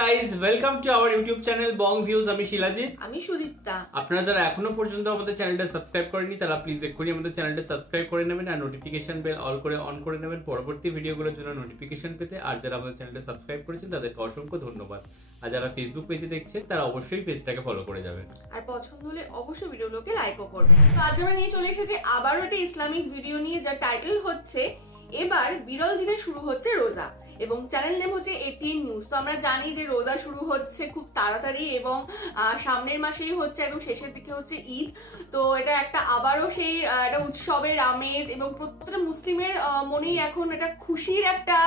Guys, welcome to our YouTube channel Bong views. আমি শিলাজিৎ, আমি সুদীপ্তা। আপনারা যারা এখনো পর্যন্ত আমাদের চ্যানেলটা সাবস্ক্রাইব করেনি তারা প্লিজ এক্ষুনি আমাদের চ্যানেলটা সাবস্ক্রাইব করে নেবেন আর নোটিফিকেশন বেল অন করে নেবেন পরবর্তী ভিডিওগুলোর জন্য নোটিফিকেশন পেতে। আর যারা আমাদের চ্যানেলটা সাবস্ক্রাইব করেছেন তাদেরকে অসংখ্য ধন্যবাদ। আর যারা ফেসবুক পেজে দেখছেন তারা অবশ্যই পেজটাকে ফলো করে যাবেন আর পছন্দ হলে অবশ্যই ভিডিওগুলোকে লাইকও করবেন। তো আজকে আমরা নিয়ে চলে এসেছি আবারও একটা ইসলামিক ভিডিও নিয়ে, যার টাইটেল হচ্ছে এবার বিরল দিনে শুরু হচ্ছে রোজা, এবং চ্যানেল নেম হচ্ছে এটিএন নিউজ। তো আমরা জানি যে রোজা শুরু হচ্ছে খুব তাড়াতাড়ি এবং সামনের মাসেই হচ্ছে, একদম শেষের দিকে হচ্ছে ঈদ। তো এটা একটা আবারও সেই একটা উৎসবের আমেজ, এবং প্রত্যেকটা মুসলিমের মনেই এখন এটা খুশির একটা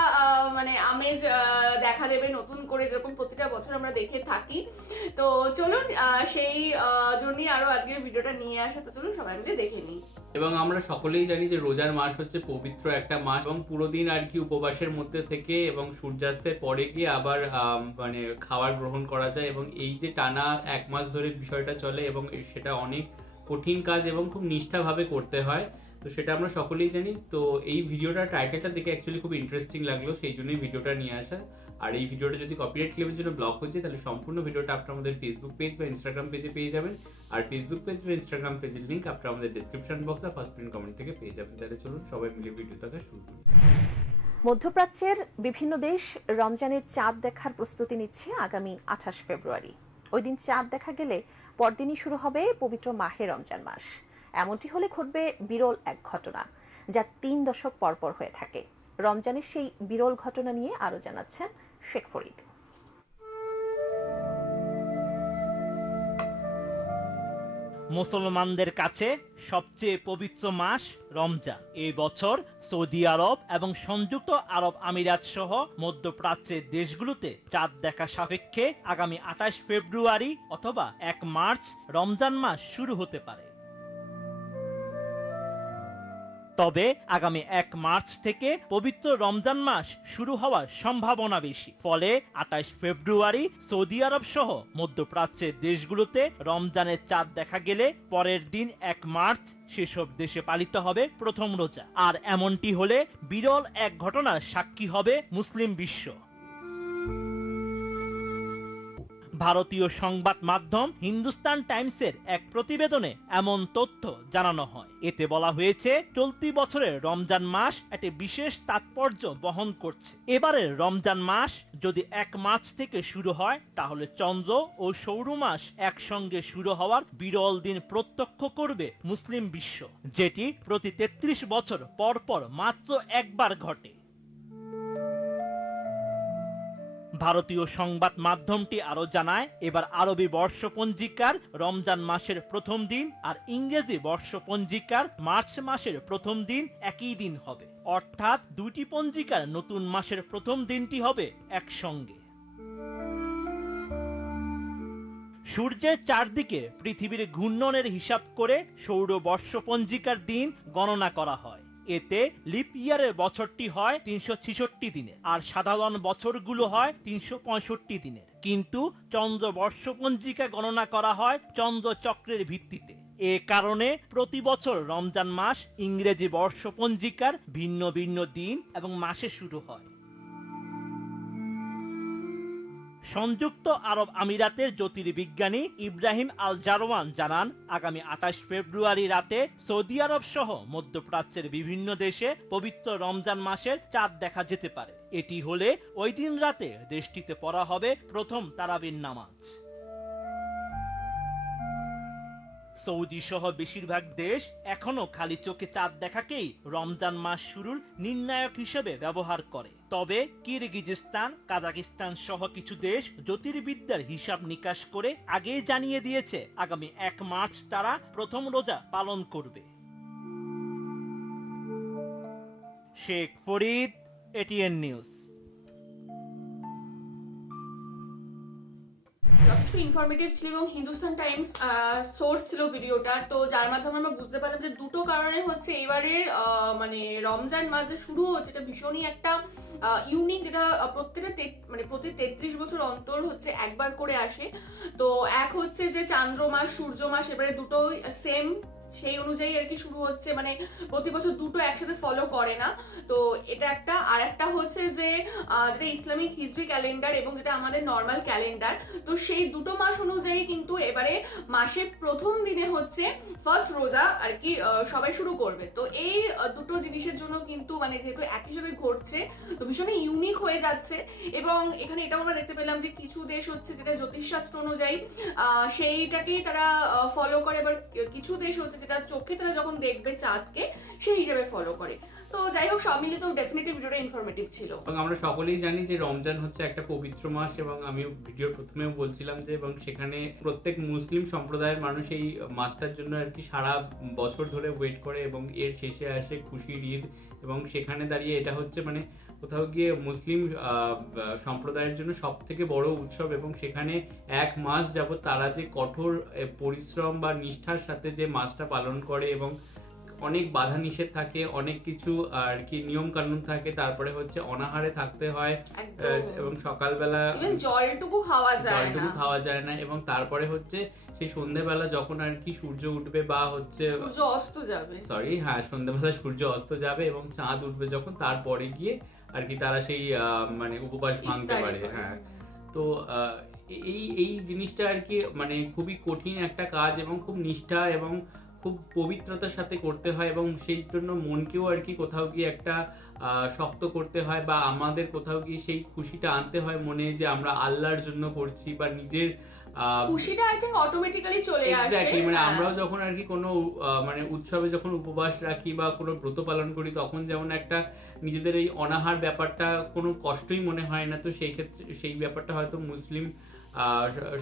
মানে আমেজ দেখা দেবে নতুন করে, যেরকম প্রতিটা বছর আমরা দেখে থাকি। তো চলুন সেই জন্যই আরো আজকের ভিডিওটা নিয়ে আসা। তো চলুন সবাই মিলে দেখে নিই। এবং আমরা সকলেই জানি যে রোজার মাস হচ্ছে পবিত্র একটা মাস, এবং পুরো দিন আর কি উপবাসের মধ্যে থেকে এবং সূর্যাস্তের পরে গিয়ে আবার মানে খাবার গ্রহণ করা যায়। এবং এই যে টানা এক মাস ধরে বিষয়টা চলে এবং সেটা অনেক কঠিন কাজ এবং খুব নিষ্ঠাভাবে করতে হয়, তো সেটা আমরা সকলেই জানি। তো এই ভিডিওটা টাইটেলটা দেখে অ্যাকচুয়ালি খুব ইন্টারেস্টিং লাগলো, সেই জন্যই ভিডিওটা নিয়ে আসা। আর এই ভিডিওটা যদি কপিরাইট ক্লেমের জন্য ব্লক হচ্ছে তাহলে সম্পূর্ণ ভিডিওটা আপনারা আমাদের ফেসবুক পেজ বা ইনস্টাগ্রাম পেজে পেয়ে যাবেন। আর ফেসবুক পেজ বা ইনস্টাগ্রাম পেজের লিঙ্ক আপনারা আমাদের ডেসক্রিপশন বক্স আর ফার্স্ট পিন কমেন্ট থেকে পেয়ে যাবেন। তাহলে চলুন সবাই মিলে ভিডিওটাকে শুরু করি। মধ্যপ্রাচ্যের বিভিন্ন দেশ রমজানের চাঁদ দেখার প্রস্তুতি নিচ্ছে আগামী 28 ফেব্রুয়ারি। ওই দিন চাঁদ দেখা গেলে পরদিনই শুরু হবে পবিত্র মাহে রমজান মাস। এমনটি হলে ঘটবে বিরল এক ঘটনা, যা 3 দশক পরপর হয়ে থাকে। রমজানের সেই বিরল ঘটনা নিয়ে আরো জানাচ্ছেন শেখ ফরিদ। মুসলমানদের কাছে সবচেয়ে পবিত্র মাস রমজান। এই বছর সৌদি আরব এবং সংযুক্ত আরব আমিরাত সহ মধ্যপ্রাচ্যের দেশগুলোতে চাঁদ দেখা সাপেক্ষে আগামী 28 ফেব্রুয়ারি অথবা 1 মার্চ রমজান মাস শুরু হতে পারে। তবে আগামী 1 মার্চ থেকে পবিত্র রমজান মাস শুরু হওয়ার সম্ভাবনা বেশি। ফলে 28 ফেব্রুয়ারি সৌদি আরব সহ মধ্যপ্রাচ্যের দেশগুলোতে রমজানের চাঁদ দেখা গেলে পরের দিন 1 মার্চ সেসব দেশে পালিত হবে প্রথম রোজা। আর এমনটি হলে বিরল এক ঘটনার সাক্ষী হবে মুসলিম বিশ্ব। ভারতীয় সংবাদ মাধ্যম হিন্দুস্তান টাইমসের এক প্রতিবেদনে এমন তথ্য জানানো হয়। এতে বলা হয়েছে, চলতি বছরের রমজান মাস একটি বিশেষ তাৎপর্য বহন করছে। এবারের রমজান মাস যদি 1 মার্চ থেকে শুরু হয় তাহলে চন্দ্র ও সৌর মাস একসঙ্গে শুরু হওয়ার বিরল দিন প্রত্যক্ষ করবে মুসলিম বিশ্ব, যেটি প্রতি 33 বছর পর পর মাত্র একবার ঘটে। ভারতীয় সংবাদ মাধ্যমটি আরো জানায়, এবার আরবি বর্ষপঞ্জিকার রমজান মাসের প্রথম দিন আর ইংরেজি বর্ষপঞ্জিকার মার্চ মাসের প্রথম দিন একই দিন হবে। অর্থাৎ দুইটি পঞ্জিকার নতুন মাসের প্রথম দিনটি হবে একসঙ্গে। সূর্যের চারদিকে পৃথিবীর ঘূর্ণনের হিসাব করে সৌর বর্ষপঞ্জিকার দিন গণনা করা হয়। এতে লিপ ইয়ারের বছরটি হয় 366 দিনের আর সাধারণ বছরগুলো হয় 365 দিনের। কিন্তু চন্দ্র বর্ষপঞ্জিকা গণনা করা হয় চন্দ্র চক্রের ভিত্তিতে। এ কারণে প্রতি বছর রমজান মাস ইংরেজি বর্ষপঞ্জিকার ভিন্ন ভিন্ন দিন এবং মাসে শুরু হয়। সংযুক্ত আরব আমিরাতের জ্যোতির্বিজ্ঞানী ইব্রাহিম আল জারওয়ান জানান, আগামী 28 ফেব্রুয়ারি রাতে সৌদি আরব সহ মধ্যপ্রাচ্যের বিভিন্ন দেশে পবিত্র রমজান মাসের চাঁদ দেখা যেতে পারে। এটি হলে ওই দিন রাতে দেশটিতে পড়া হবে প্রথম তারাবির নামাজ। সৌদি সহ বেশিরভাগ দেশ এখনো খালি চোখে চাঁদ দেখাকেই রমজান মাস শুরুর নির্ণায়ক হিসেবে ব্যবহার করে। তবে কিরগিজস্তান, কাজাকিস্তান সহ কিছু দেশ জ্যোতির্বিদ্যার হিসাব নিকাশ করে আগেই জানিয়ে দিয়েছে আগামী 1 মার্চ তারা প্রথম রোজা পালন করবে। Sheikh Farid, ATN news. যথেষ্ট ইনফরমেটিভ ছিল এবং হিন্দুস্তান টাইমস সোর্স ছিল ভিডিওটা। তো যার মাধ্যমে আমরা বুঝতে পারলাম যে দুটো কারণে হচ্ছে এবারের মানে রমজান মাস যে শুরু হচ্ছে এটা ভীষণই একটা ইউনিক, যেটা প্রতি 33 বছর অন্তর হচ্ছে একবার করে আসে। তো এক হচ্ছে যে চান্দ্র মাস, সূর্য মাস, এবারে দুটোই সেম সেই অনুযায়ী আর কি শুরু হচ্ছে, মানে প্রতি বছর দুটো একসাথে ফলো করে না। তো এটা একটা, আর একটা হচ্ছে যে যেটা ইসলামিক হিজরি ক্যালেন্ডার এবং যেটা আমাদের নর্মাল ক্যালেন্ডার, তো সেই দুটো মাস অনুযায়ী কিন্তু এবারে মাসের প্রথম দিনে হচ্ছে ফার্স্ট রোজা আর কি সবাই শুরু করবে। তো এই দুটো জিনিসের জন্য কিন্তু মানে যেহেতু একই সময় ঘটছে তো ভীষণই ইউনিক হয়ে যাচ্ছে। এবং এখানে এটাও আমরা দেখতে পেলাম যে কিছু দেশ হচ্ছে যেটা জ্যোতিষশাস্ত্র অনুযায়ী সেইটাকেই তারা ফলো করে, এবার কিছু দেশ হচ্ছে যেটা চোখে তারা যখন দেখবে চাঁদকে সেই হিসাবে ফলো করে। তো যাই হোক, সব মিলে তো ডেফিনেটলি ভিডিওটা ইনফরমেটিভ ছিল। এবং আমরা সকলেই জানি যে রমজান হচ্ছে একটা পবিত্র মাস, এবং আমি ভিডিওর প্রথমেও বলছিলাম যে এবং সেখানে প্রত্যেক মুসলিম সম্প্রদায়ের মানুষ এই মাসটার জন্য আর কি সারা বছর ধরে ওয়েট করে এবং এর শেষে আসে খুশির ঈদ। এবং সেখানে দাঁড়িয়ে এটা হচ্ছে মানে কোথাও গিয়ে মুসলিম সম্প্রদায়ের জন্য সব থেকে বড় উৎসব। এবং সেখানে এক মাস যাবত তারা যে কঠোর পরিশ্রম বা নিষ্ঠার সাথে যে মাসটা পালন করে, এবং অনেক বাধা নিষেধ থাকে, অনেক কিছু আর কি নিয়ম কানুন থাকে, তারপরে হচ্ছে অনাহারে থাকতে হয় এবং সকালবেলা জলটুকু খাওয়া যায় না, এবং তারপরে হচ্ছে সেই সন্ধ্যেবেলা যখন আর কি সূর্য উঠবে বা হচ্ছে সূর্য অস্ত যাবে, সন্ধ্যেবেলা সূর্য অস্ত যাবে এবং চাঁদ উঠবে যখন, তারপরে গিয়ে আর কি তারা সেই মানে উপবাস ভাঙতে পারে। হ্যাঁ, তো এই জিনিসটা আর কি মানে খুবই কঠিন একটা কাজ এবং খুব নিষ্ঠা এবং খুব পবিত্রতার সাথে করতে হয়, এবং সেই জন্য মনকেও আর কি কোথাও গিয়ে একটা শক্ত করতে হয়, বা আমাদের কোথাও গিয়ে সেই খুশিটা আনতে হয় মনে যে আমরা আল্লাহর জন্য করছি, বা নিজের খুশিটা আই থিংক অটোমেটিক্যালি চলে আসে। এক্স্যাক্টলি, মানে আমরাও যখন আর কি কোনো মানে উৎসবে যখন উপবাস রাখি বা কোনো ব্রত পালন করি তখন যেমন একটা নিজেদের এই অনাহার ব্যাপারটা কোনো কষ্টই মনে হয় না। তো সেই ক্ষেত্রে সেই ব্যাপারটা হয়তো মুসলিম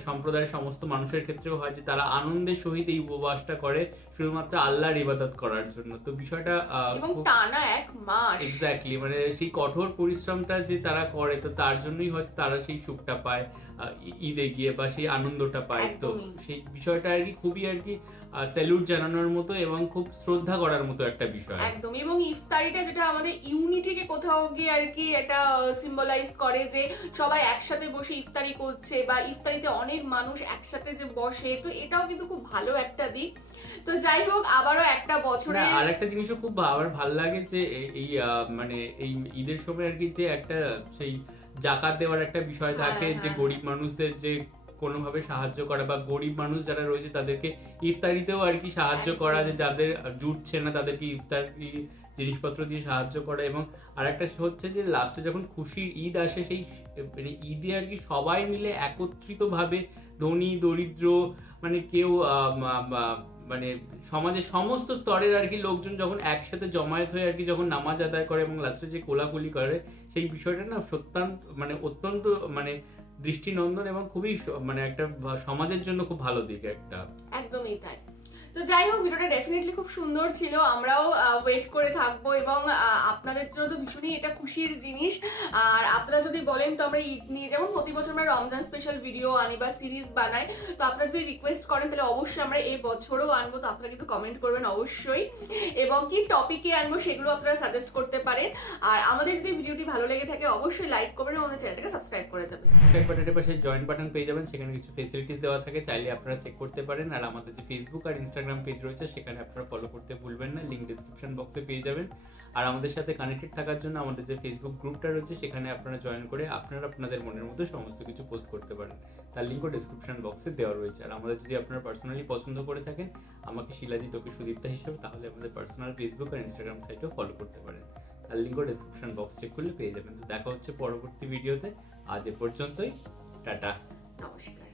সম্প্রদায়ের সমস্ত মানুষের ক্ষেত্রেও হয় যে তারা আনন্দের সহিত এই উপবাসটা করে শুধুমাত্র আল্লাহর ইবাদত করার জন্য। তো বিষয়টা এবং টানা এক মাস, এক্স্যাক্টলি মানে সেই কঠোর পরিশ্রমটা যে তারা করে, তো তার জন্যই হয়তো তারা সেই সুখটা পায় ঈদে গিয়ে বা সেই আনন্দটা পায়। তো সেই বিষয়টা আর কি খুবই আর কি স্যালুট জানানোর মতো এবং খুব শ্রদ্ধা করার মতো একটা বিষয় একদম। এবং ইফতারিটা যেটা আমাদের ইউনিটিকে কোথাও গিয়ে আর কি এটা সিম্বলাইজ করে যে সবাই একসাথে বসে ইফতারি করছে বা ইফতারিতে অনেক মানুষ একসাথে যে বসে, তো এটাও কিন্তু খুব ভালো একটা দিক। তো যাই হোক, আবারও একটা বছরে আর একটা জিনিসও খুব আবার ভালো লাগে যে এই মানে এই ঈদের সময় আর কি যে একটা সেই জাকাত দেওয়ার একটা বিষয় থাকে, যে গরিব মানুষদের যে কোনোভাবে সাহায্য করা, বা গরিব মানুষ যারা রয়েছে তাদেরকে ইফতারিতেও আর কি সাহায্য করা, যে যাদের জুটছে না তাদেরকে ইফতারি জিনিসপত্র দিয়ে সাহায্য করা। এবং আরেকটা হচ্ছে যে লাস্টে যখন খুশির ঈদ আসে সেই মানে ঈদে আর কি সবাই মিলে একত্রিত ভাবে ধনী দরিদ্র মানে কেউ মানে সমাজের সমস্ত স্তরের আর কি লোকজন যখন একসাথে জমায়েত হয়ে আর কি যখন নামাজ আদায় করে এবং লাস্টে যে কোলাকুলি করে, সেই বিষয়টা না অত্যন্ত মানে দৃষ্টিনন্দন এবং খুবই মানে একটা সমাজের জন্য খুব ভালো দিক একটা। একদমই তাই। তো যাই হোক, ভিডিওটা ডেফিনেটলি খুব সুন্দর ছিল, আমরাও ওয়েট করে থাকবো এবং আপনাদের জন্য তো ভীষণই এটা খুশির জিনিস। আর আপনারা যদি বলেন তো আমরা ঈদ নিয়ে, যেমন প্রতি বছর আমরা রমজান স্পেশাল ভিডিও আনি বা সিরিজ বানাই, তো আপনারা যদি রিকোয়েস্ট করেন তাহলে অবশ্যই আমরা এই বছরও আনবো। তো আপনারা কিন্তু কমেন্ট করবেন অবশ্যই, এবং কি টপিকে আনবো সেগুলো আপনারা সাজেস্ট করতে পারেন। আর আমাদের যদি ভিডিওটি ভালো লেগে থাকে অবশ্যই লাইক করবেন এবং আমাদের চ্যানেলটাকে সাবস্ক্রাইব করে যাবেন। সাবস্ক্রাইব বাটনের পাশে জয়েন বাটন পেয়ে যাবেন, সেখানে কিছু ফেসিলিটিস দেওয়া থাকে, চাইলে আপনারা চেক করতে পারেন। আর আমাদের যে ফেসবুক আর ইনস্টাগ্রাম পেজ রয়েছে সেখানে আপনারা ফলো করতে ভুলবেন না, লিংক ডেসক্রিপশন বক্সে পেয়ে যাবেন। আর আমাদের সাথে কানেক্টেড থাকার জন্য আমাদের যে ফেসবুক গ্রুপটা রয়েছে সেখানে আপনারা জয়েন করে আপনারা আপনাদের মনের মতো সমস্ত কিছু পোস্ট করতে পারেন, তার লিংকও ডেসক্রিপশন বক্সে দেওয়া রয়েছে। আর আমাদের যদি আপনারা পার্সোনালি পছন্দ করে থাকেন আমাকে শিলাজিৎ ওকে সুদীপ্তা হিসেবে, তাহলে আমাদের পার্সোনাল ফেসবুক আর ইনস্টাগ্রাম সাইটেও ফলো করতে পারেন, তার লিংকও ডেসক্রিপশন বক্স চেক করলে পেয়ে যাবেন। তো দেখা হচ্ছে পরবর্তী ভিডিওতে, আজ এ পর্যন্তই, টাটা, নমস্কার।